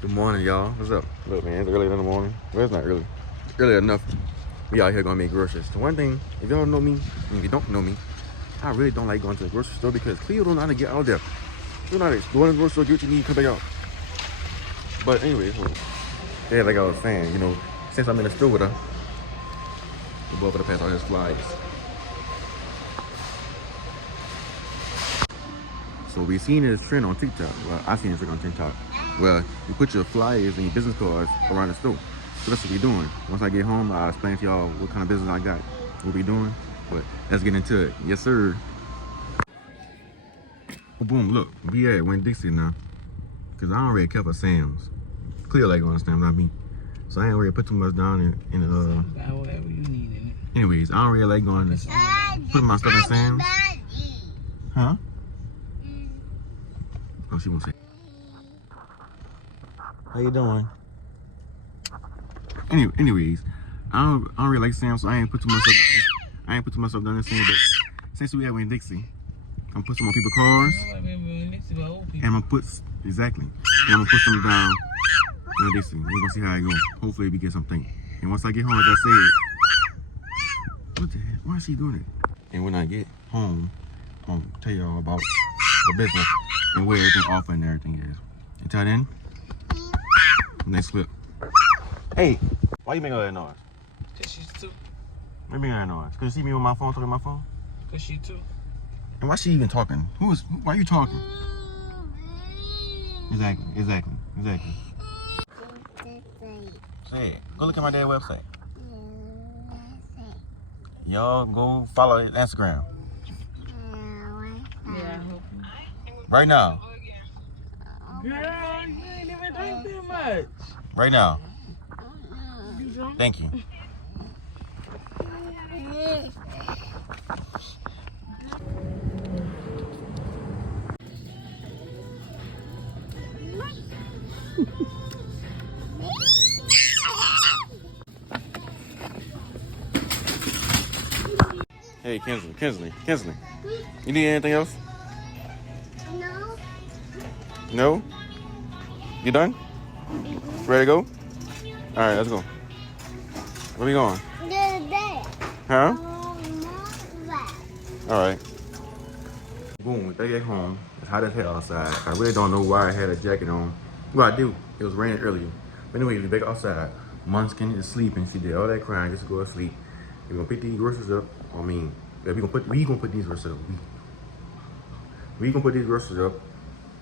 Good morning, y'all. What's up? Look, man, it's early in the morning. Well, it's not early. It's early enough. We out here gonna make groceries. The one thing, if y'all know me, and if you don't know me, I really don't like going to the grocery store because Cleo don't know how to get out there. You know how to go in the grocery store, get what you need, come back out. But anyways, yeah, like I was saying, since I'm in the store with her, we're both gonna pass out his flyers. So we seen this trend on TikTok. Well, I seen this trend on TikTok. Well, you put your flyers and your business cards around the store. So that's what we're doing. Once I get home, I'll explain to y'all what kind of business I got, what we doing. But let's get into it. Yes, sir. Boom, look, we at Winn-Dixie now. Cause I don't really care for Sam's. Clear like on Sam's, not me. So I ain't really put too much down in whatever you need in it. Anyways, I don't really like going putting my stuff in Sam's. Huh? Oh, she won't say. How you doing? Anyways, I don't really like Sam's, so I ain't put too much stuff down in Sam's. But since we at Winn-Dixie, I'm put some more people's cars. And I'm gonna put exactly. And I'm gonna put some down in Winn-Dixie. We're gonna see how it goes. Hopefully we get something. And once I get home, like I said, what the heck? Why is she doing it? And when I get home, I'm gonna tell y'all about the business and where everything offer and everything is. Until then, next clip. Hey, why you making all that noise? Cause she's two. Why you making all that noise? Cause you see me on my phone talking on my phone? Cause she two. And why she even talking? Why you talking? Exactly. Say it. Go look at my dad's website. Y'all go follow his Instagram. Yeah, I hope. Right now. Girl, you ain't even drink that much. Right now. You drunk? Thank you. Hey, Kinsley. You need anything else? No. No? You done? Ready to go? Alright, let's go. Where we going? Huh? Alright. Boom, they get home. It's hot as hell outside. I really don't know why I had a jacket on. Well, I do. It was raining earlier. But anyway, we back outside. Munchkin is sleeping. She did all that crying just to go to sleep. We're gonna pick these groceries up. We gonna put these groceries up. We gonna put these groceries up.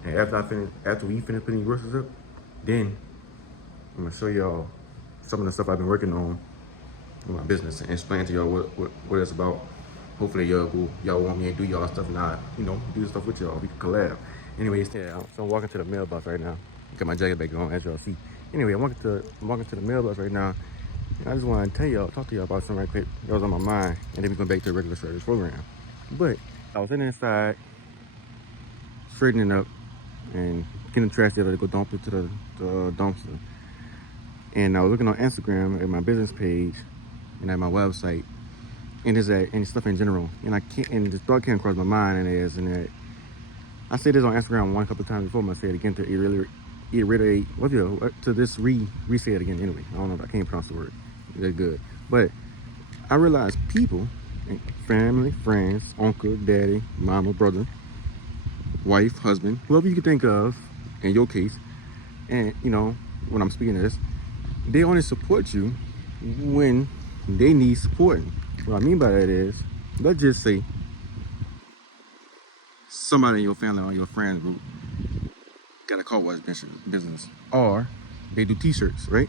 And after we finish putting these groceries up, then I'm gonna show y'all some of the stuff I've been working on in my business and explain to y'all what it's about. Hopefully y'all want me to do y'all stuff, not do stuff with y'all. We can collab. Anyways, yeah. So I'm walking to the mailbox right now. Got my jacket back on, as y'all see. Anyway, I'm walking to the mailbox right now. And I just want to talk to y'all about something right quick. That was on my mind, and then we go back to the regular service program. But I was sitting inside, straightening up, and getting the trash together to go dump it to the dumpster. And I was looking on Instagram at my business page and at my website, and stuff in general. And this thought came across my mind, and I said this on Instagram a couple of times before. I'm gonna say it again to re-say it again. Anyway, I don't know if I can't pronounce the word. They're good, but I realized people, family, friends, uncle, daddy, mama, brother, wife, husband, whoever you can think of, in your case, and when I'm speaking of this, they only support you when they need supporting. What I mean by that is, let's just say somebody in your family or your friend group got a car wash business, or they do t-shirts, right?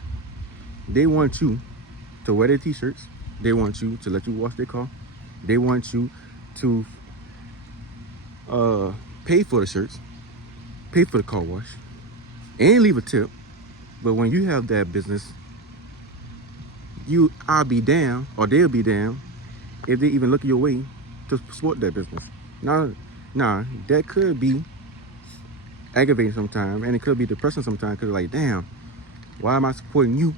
They want you to wear their t-shirts. They want you to let you wash their car. They want you to pay for the shirts, pay for the car wash, and leave a tip. But when you have that business, I'll be damned, or they'll be damned, if they even look your way to support that business. Now, that could be aggravating sometimes, and it could be depressing sometimes, because like, damn, why am I supporting you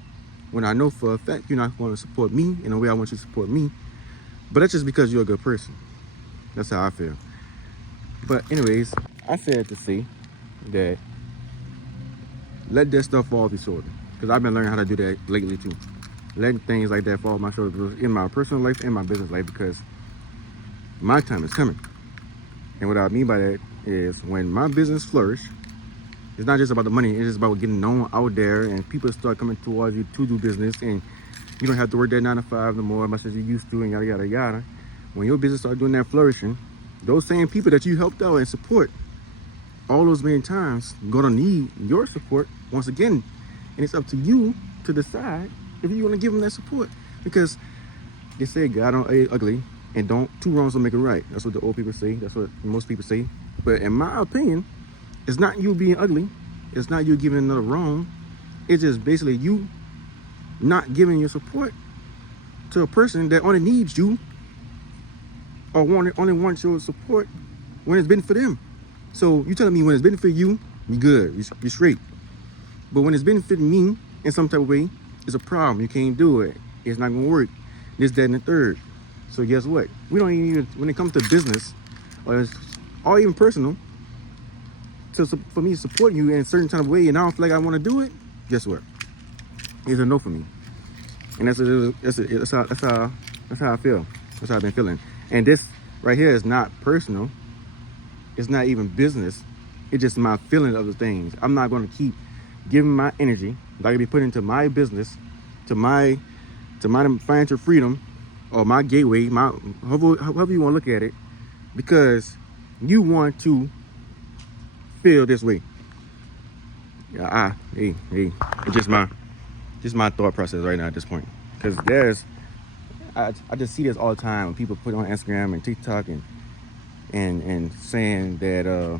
when I know for a fact you're not going to support me in the way I want you to support me? But that's just because you're a good person. That's how I feel. But anyways, I said to say that let that stuff fall off your shoulder. Because I've been learning how to do that lately too. Letting things like that fall off my shoulders in my personal life and my business life, because my time is coming. And what I mean by that is when my business flourish, it's not just about the money, it's just about getting known out there and people start coming towards you to do business, and you don't have to work that 9 to 5 no more as much as you used to, and yada, yada, yada. When your business start doing that flourishing, those same people that you helped out and support all those many times gonna need your support once again. And it's up to you to decide if you want to give them that support. Because they say God don't hate ugly, and two wrongs don't make it right. That's what the old people say. That's what most people say. But in my opinion, it's not you being ugly. It's not you giving another wrong. It's just basically you not giving your support to a person that only needs you, or only wants your support when it's been for them. So you telling me when it's been for you, you good, you straight. But when it's benefiting me in some type of way, it's a problem. You can't do it. It's not gonna work. This, that, and the third. So guess what? We don't even, when it comes to business, or even personal, for me to support you in a certain type of way, and I don't feel like I want to do it, guess what? It's a no for me. And that's how I feel. That's how I've been feeling. And this right here is not personal. It's not even business. It's just my feeling of the things. I'm not going to keep giving my energy that I can be put into my business, to my financial freedom, or my gateway, however you want to look at it, because you want to feel this way. Yeah, it's just my thought process right now at this point. Because I just see this all the time when people put on Instagram and TikTok and saying that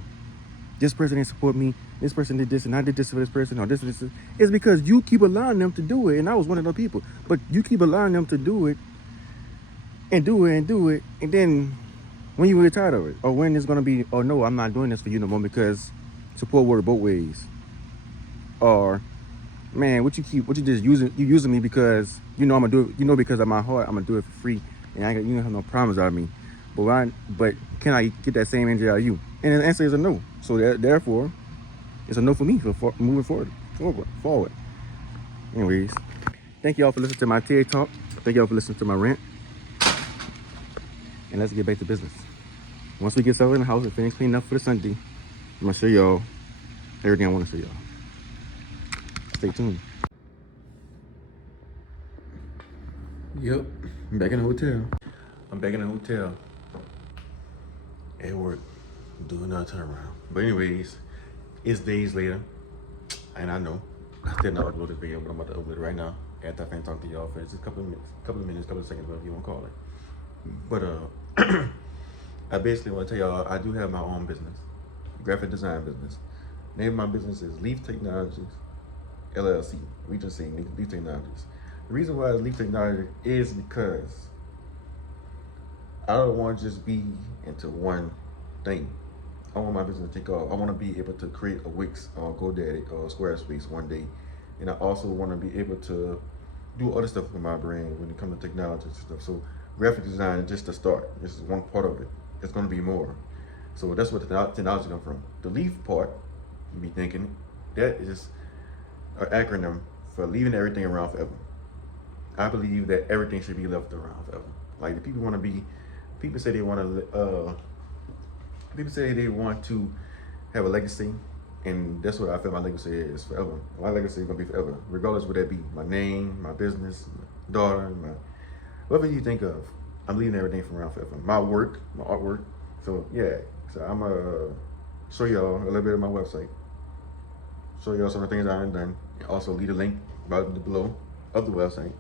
this person didn't support me, this person did this, and I did this for this person, or this. It's because you keep allowing them to do it, and I was one of those people. But you keep allowing them to do it, and do it, and then when you get tired of it, or when it's gonna be, oh no, I'm not doing this for you no more, because support works both ways. Or, man, what you just using me because you know I'm gonna do it, because of my heart, I'm gonna do it for free, and you don't have no problems out of me. But can I get that same energy out of you? And the answer is a no. So therefore, it's a no for me for moving forward. Anyways, thank y'all for listening to my TED Talk. Thank y'all for listening to my rant. And let's get back to business. Once we get settled in the house and finish cleaning up for the Sunday, I'm gonna show y'all everything I want to show y'all. Stay tuned. Yep, I'm back in the hotel. At work, doing another turnaround. But anyways, it's days later, and I know I still not upload this video, but I'm about to upload it right now after I finish talking to y'all for just a couple of seconds, whatever you want to call it. But I basically want to tell y'all I do have my own business, graphic design business. Name of my business is Leaf Technologies LLC. We just say Leaf Technologies. The reason why it's Leaf Technologies is because I don't want to just be into one thing. I want my business to take off. I want to be able to create a Wix or GoDaddy or Squarespace one day. And I also want to be able to do other stuff with my brand when it comes to technology and stuff. So graphic design is just the start. This is one part of it. It's going to be more. So that's where the technology comes from. The leaf part, you be thinking, that is an acronym for leaving everything around forever. I believe that everything should be left around forever. Like the people say they want to have a legacy, and that's what I feel my legacy is, forever. My legacy is gonna be forever, regardless of what that be. My name, my business, my daughter, whatever you think of. I'm leaving everything from around forever. My work, my artwork. So yeah, so I'm gonna show y'all a little bit of my website. Show y'all some of the things I've done, and also leave a link right below of the website,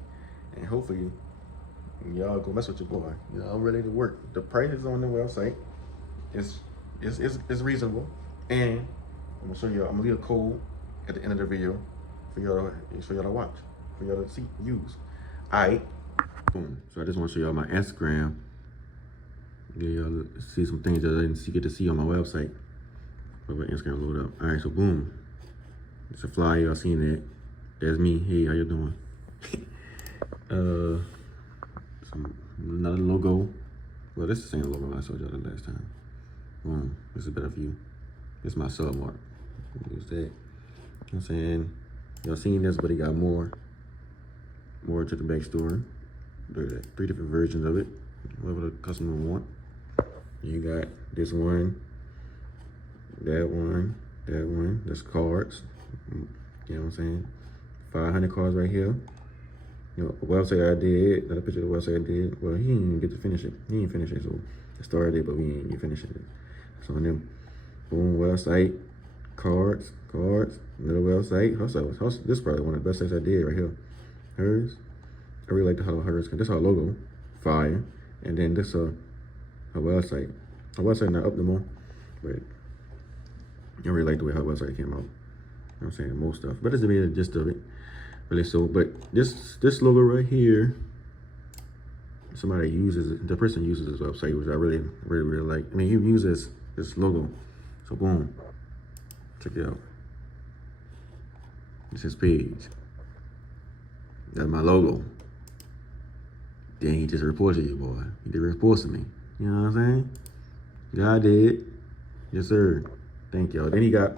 and hopefully y'all go mess with your boy. I'm ready to work. The prices on the website is reasonable, and I'm gonna show y'all. I'm gonna leave a code at the end of the video for y'all to watch, for y'all to use. Alright. Boom. So I just want to show y'all my Instagram. Y'all see some things that I didn't get to see on my website. But my Instagram load up. Alright, so boom. It's a flyer, y'all seen that. That's me. Hey, how you doing? Another logo. Well, this is the same logo I showed y'all the last time. Boom. This is a better view. This is my sub mark. Use that. I'm saying, y'all seen this, but he got more to the backstory. Look at that, 3 different versions of it, whatever the customer want. You got this one, that one, that one. That's cards. You know what I'm saying? 500 cards right here. You know, a website I did, another picture of the website I did. Well, he didn't even get to finish it. He didn't finish it, so I started it, but we didn't get finish it. So on them, boom, website, cards, another website. This is probably one of the best sites I did right here. Hers. I really like the how hers, because this is her logo, fire. And then this her website. Her website not up no more, but I really like the way her website came out. You know what I'm saying? Most stuff. But this is the gist of it. Really so. But this logo right here, somebody uses it. The person uses this website, which I really like. I mean, he uses this logo. So boom. Check it out. It's his page. That's my logo. Then he just reported you, boy. He just reported me. You know what I'm saying? God did. Yes, sir. Thank y'all. Then he got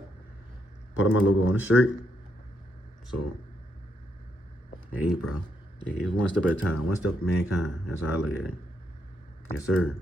part of my logo on the shirt. So, hey, bro. It's one step at a time. One step for mankind. That's how I look at it. Yes, sir.